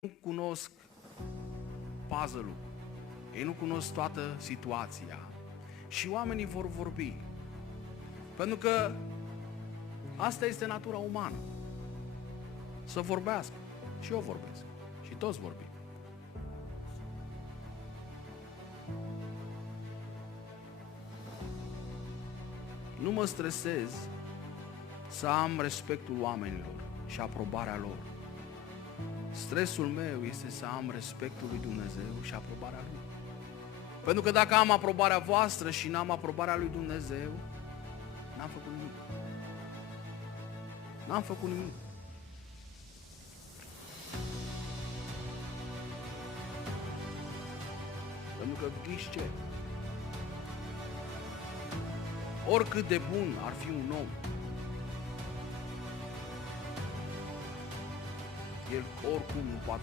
nu cunosc puzzle-ul, ei nu cunosc toată situația și oamenii vor vorbi. Pentru că asta este natura umană. Să vorbească. Și eu vorbesc. Și toți vorbim. Nu mă stresez să am respectul oamenilor și aprobarea lor. Stresul meu este să am respectul lui Dumnezeu și aprobarea Lui. Pentru că dacă am aprobarea voastră și n-am aprobarea lui Dumnezeu, n-am făcut nimic. N-am făcut nimic. Pentru că ghiși ce? Oricât de bun ar fi un om, el oricum nu poate